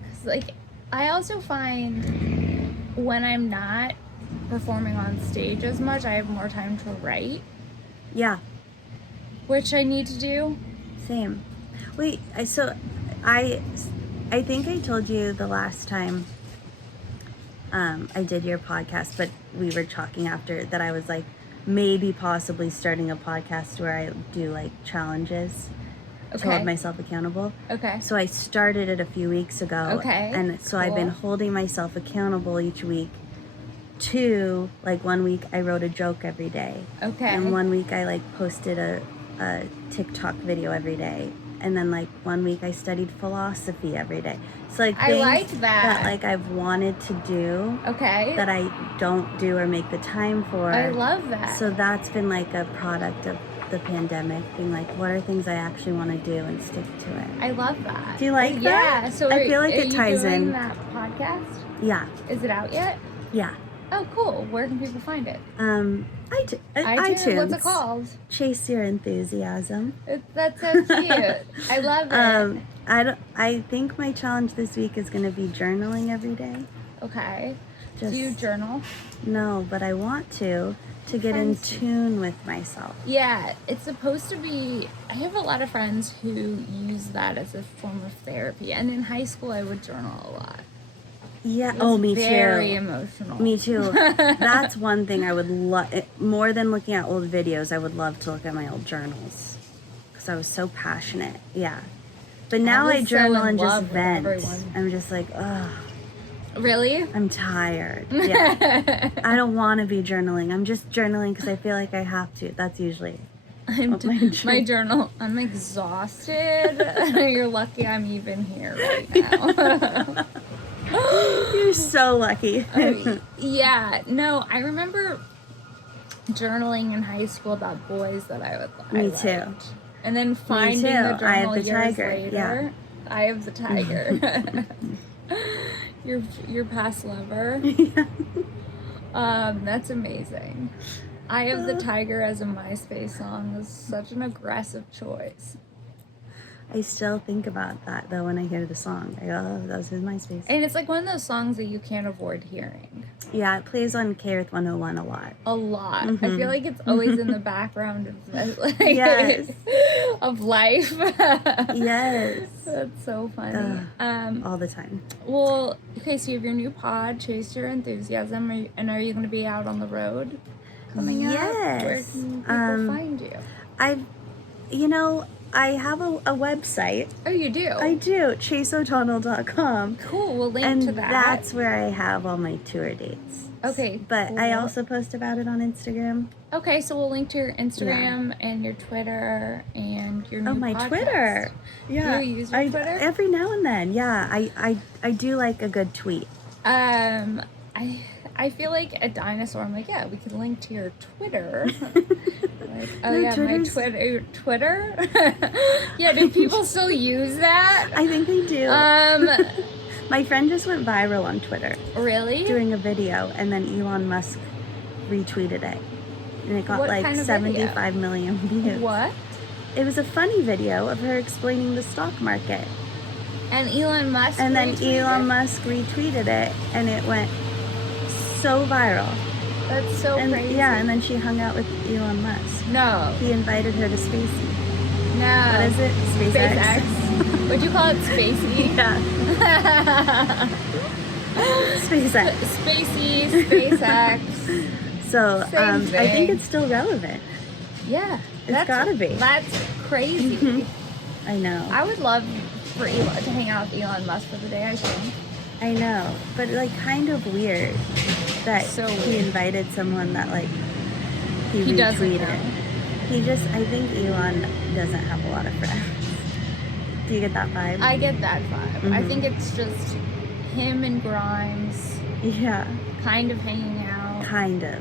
'Cause, like, I also find when I'm not performing on stage as much, I have more time to write. Yeah. Which I need to do. Same. Wait, so I think I told you the last time I did your podcast, but we were talking after that I was like maybe possibly starting a podcast where I do like challenges to hold myself accountable. Okay. So I started it a few weeks ago. Okay. And so I've been holding myself accountable each week to like 1 week I wrote a joke every day. Okay. And 1 week I like posted a TikTok video every day. And then like 1 week I studied philosophy every day. So like things I like that. like I've wanted to do Okay. that I don't do or make the time for. I love that. So that's been like a product of the pandemic, being like, what are things I actually want to do and stick to it. I love that. Do you like that? Yeah. So I feel like it ties are you doing in. that podcast? Yeah. Is it out yet? Yeah. Oh, cool. Where can people find it? iTunes. What's it called? Chase Your Enthusiasm. That's so cute. I love it. I think my challenge this week is going to be journaling every day. Okay. Just, Do you journal? No, but I want to get in tune with myself. Yeah, it's supposed to be. I have a lot of friends who use that as a form of therapy, and in high school I would journal a lot. Yeah. Me too. Very emotional. Me too. That's one thing I would love more than looking at old videos. I would love to look at my old journals because I was so passionate. Yeah. But now I journal and just vent. I'm just like, ugh. Really? I'm tired. Yeah. I don't want to be journaling. I'm just journaling because I feel like I have to. That's usually my journal. I'm exhausted. You're lucky I'm even here right now. You're so lucky. Yeah. No, I remember journaling in high school about boys that I liked. Me too. And then finding the journal I have the years tiger. later. Yeah. I have the tiger. Your past lover. Yeah. That's amazing. I have the tiger as a MySpace song is such an aggressive choice. I still think about that though when I hear the song. I go, oh, that was his MySpace. And it's like one of those songs that you can't avoid hearing. Yeah, it plays on KRIT 101 a lot. A lot. Mm-hmm. I feel like it's always in the background of like, Yes. of life. Yes. That's so funny. All the time. Well, okay, so you have your new pod, Chase Your Enthusiasm, are you going to be out on the road coming out? Yes. Where can people find you? I have a website. Oh, you do? I do, chaseodonnell.com. Cool, we'll link And to that. that's where I have all my tour dates. Okay, But cool. I also post about it on Instagram. Okay, so we'll link to your Instagram and your Twitter and your new Oh, my podcast. Twitter. Yeah. Do you use your Twitter? Every now and then, yeah. I do like a good tweet. I feel like a dinosaur. I'm like, yeah, we can link to your Twitter. Like, oh No, yeah, Twitter's- my Twitter. Yeah, do people still use that? I think they do. My friend just went viral on Twitter Really? doing a video, and then Elon Musk retweeted it. And it got What like kind of 75 million views. What? It was a funny video of her explaining the stock market. And Elon Musk. And then retweeted Elon it? Musk retweeted it, and it went so viral. That's so And crazy. yeah, and then she hung out with Elon Musk. No. He invited her to Spacey. No. What is it? SpaceX. SpaceX. Would you call it Spacey? Yeah, SpaceX. Spacey, SpaceX. So Same I think thing. it's still relevant. Yeah. It's gotta be. That's crazy. I know. I would love for Elon to hang out with Elon Musk for the day, I think. I know. But like kind of weird that So he weird. invited someone that like He doesn't retweeted. know. I think Elon doesn't have a lot of friends. Do you get that vibe? I get that vibe. I Mhm. think it's just him and Grimes Yeah, kind of hanging out. kind of.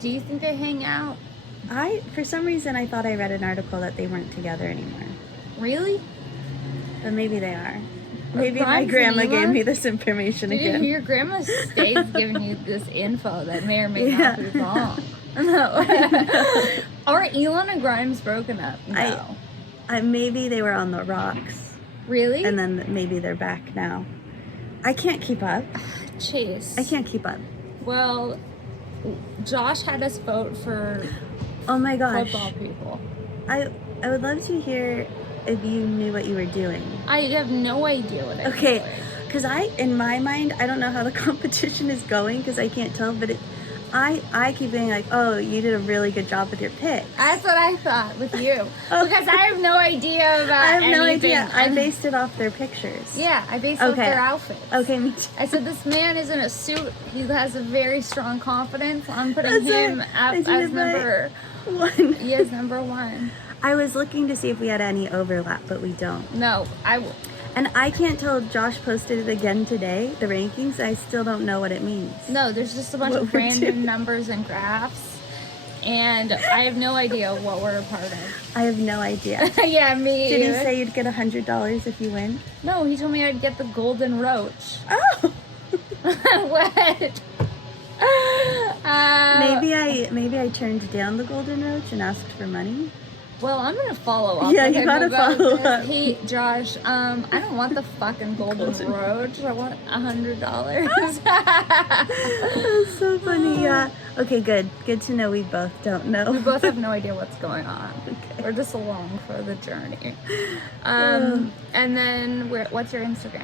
Do you think they hang out? For some reason, I thought I read an article that they weren't together anymore. Really? But maybe they are. Maybe my Grimes and grandma gave Elon? me this information Dude, again. your grandma stays giving you this info that may or may not Yeah. be wrong. No. Are Elon and Grimes broken up? No. Maybe they were on the rocks, Really? and then maybe they're back now. I can't keep up. Chase. I can't keep up. Well, Josh had us vote for Oh my gosh. football people. I would love to hear if you knew what you were doing. I have no idea what I'm Okay, doing. because in my mind, I don't know how the competition is going because I can't tell, but I keep being like, oh, you did a really good job with your pick. That's what I thought with you. Oh. Because I have no idea about I have no anything. idea. I based it off their pictures. Yeah, I based off Okay. their outfits. Okay, me too. I said, this man is in a suit. He has a very strong confidence. I'm putting That's him it. up I as did my- number... One. He is number one. I was looking to see if we had any overlap, but we don't. No, And I can't tell. Josh posted it again today, the rankings. I still don't know what it means. no, there's just a bunch What of we're random doing. numbers and graphs. And I have no idea what we're a part of. I have no idea. Yeah, me Did he either. say you'd get $100 if you win? No, he told me I'd get the golden roach. Oh, What? maybe I turned down the golden roach and asked for money. Well, I'm gonna follow up. Yeah, with you him gotta about follow this. up. Hey, Josh, I don't want the fucking golden roach. I want $100. That's so funny. Yeah. Okay, good. Good to know we both don't know. We both have no idea what's going on. Okay. We're just along for the journey. And then, what's your Instagram?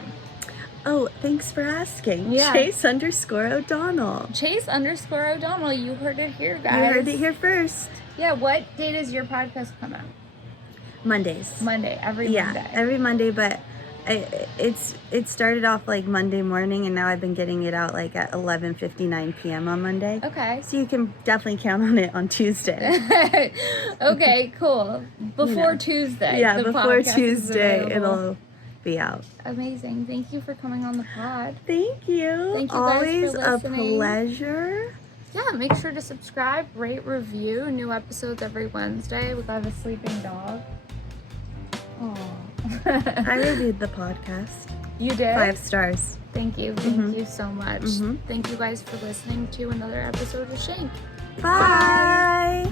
Oh, thanks for asking. Yeah. Chase_O'Donnell. Chase_O'Donnell. You heard it here, guys. You heard it here first. Yeah. What date does your podcast come out? Mondays. Monday. Every Yeah, Monday. every Monday, but it started off like Monday morning, and now I've been getting it out like at 11:59 p.m. on Monday. Okay. So you can definitely count on it on Tuesday. Okay, cool. Before know. Tuesday. Yeah, the before podcast is Tuesday, available. it'll be out. Amazing. Thank you for coming on the pod. Thank you. Thank you guys for Always a listening. pleasure. Yeah, make sure to subscribe, rate, review. New episodes every Wednesday. We got a sleeping dog. Oh. I reviewed the podcast. You did? 5 stars. Thank you. Thank you so much. Mhm. Thank you guys for listening to another episode of Shenk. Bye.